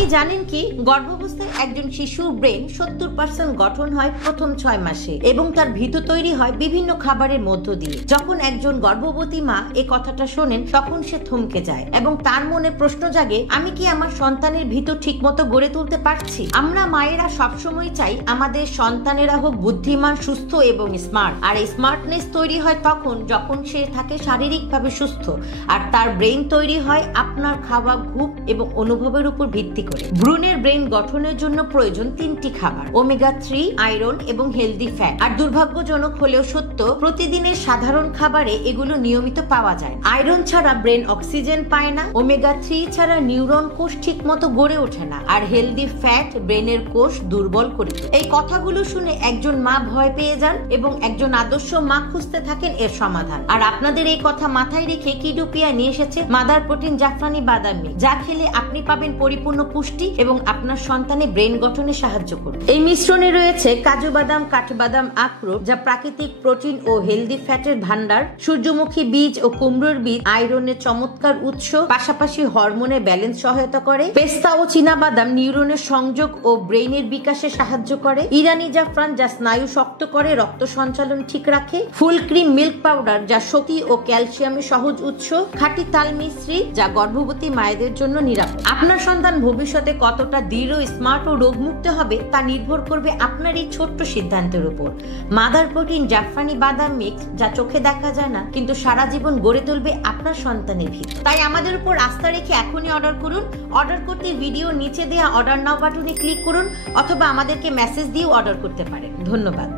আপনি জানেন কি গর্ভাবস্থায় একজন শিশুর ব্রেন 70% গঠন হয় প্রথম 6 মাসে এবং তার ভিত তৈরি হয় বিভিন্ন খাবারের মধ্য দিয়ে। যখন একজন গর্ভবতী মা এই কথাটা শোনেন তখন সে থমকে যায় এবং তার মনে প্রশ্ন জাগে, আমি কি আমার সন্তানের ভিতর ঠিকমতো গড়ে তুলতে পারছি? আমরা মায়েরা সবসময় চাই আমাদের সন্তানেরা হোক বুদ্ধিমান, সুস্থ এবং স্মার্ট। আর এই স্মার্টনেস তৈরি হয় তখন যখন সে থাকে শারীরিকভাবে সুস্থ আর তার ব্রেন তৈরি হয় আপনার খাওয়া, ঘুম এবং অনুভবের উপর ভিত্তি করে। ভ্রূণের ব্রেন গঠনের জন্য প্রয়োজন 3টি খাবার: ওমেগা 3, আয়রন এবং হেলদি ফ্যাট। আর দুর্ভাগ্যজনক হলেও সত্য, প্রতিদিনের সাধারণ খাবারে এগুলো নিয়মিত পাওয়া যায়। আয়রন ছাড়া ব্রেন অক্সিজেন পায় না, ওমেগা 3 ছাড়া নিউরন কোষ ঠিক মতো গড়ে ওঠে না, আর হেলদি ফ্যাট ব্রেনের কোষ দুর্বল করে তোলে। এই কথাগুলো শুনে একজন মা ভয় পেয়ে যান এবং একজন আদর্শ মা খুঁজতে থাকেন এর সমাধান। আর আপনাদের এই কথা মাথায় রেখে কিডোপিয়া নিয়ে এসেছে মাদার প্রোটিন জাফরানি বাদাম মিল্ক, যা খেলে আপনি পাবেন পরিপূর্ণ পুষ্টি এবং আপনার সন্তানের ব্রেন গঠনে সাহায্য করবে। এই মিশ্রণে রয়েছে কাজু বাদাম, কাঠবাদাম, আখরোট যা প্রাকৃতিক প্রোটিন ও হেলদি ফ্যাটের ভান্ডার, সূর্যমুখী বীজ ও কুমড়োর বীজ আয়রনের চমৎকার উৎস, পাশাপাশি হরমোনের ব্যালেন্স সহায়তা করে। পেস্তা ও চীনা বাদাম নিউরনের সংযোগ ও ব্রেইনের বিকাশে সাহায্য করে। ইরানি জাফরান যা স্নায়ু শক্ত করে, রক্ত সঞ্চালন ঠিক রাখে। ফুল ক্রিম মিল্ক পাউডার যা শক্তি ও ক্যালসিয়ামের সহজ উৎস। খাঁটি তাল মিশ্রি যা গর্ভবতী মায়েদের জন্য নিরাপদ। আপনার সন্তান ভবিষ্যতে কতটা দৃঢ়, স্মার্ট ও রোগমুক্ত হবে তা নির্ভর করবে আপনার এই ছোট্ট সিদ্ধান্তের উপর। মাদার প্রোটিন জাফরানি বাদাম মিক্স, যা চোখে দেখা যায় না কিন্তু সারা জীবন গড়ে তুলবে আপনার সন্তানের ভিতর। তাই আমাদের উপর আস্থা রেখে এখনই অর্ডার করুন। অর্ডার করতে ভিডিও নিচে দেওয়া অর্ডার নাও বাটনে ক্লিক করুন অথবা আমাদেরকে মেসেজ দিয়ে অর্ডার করতে পারেন। ধন্যবাদ।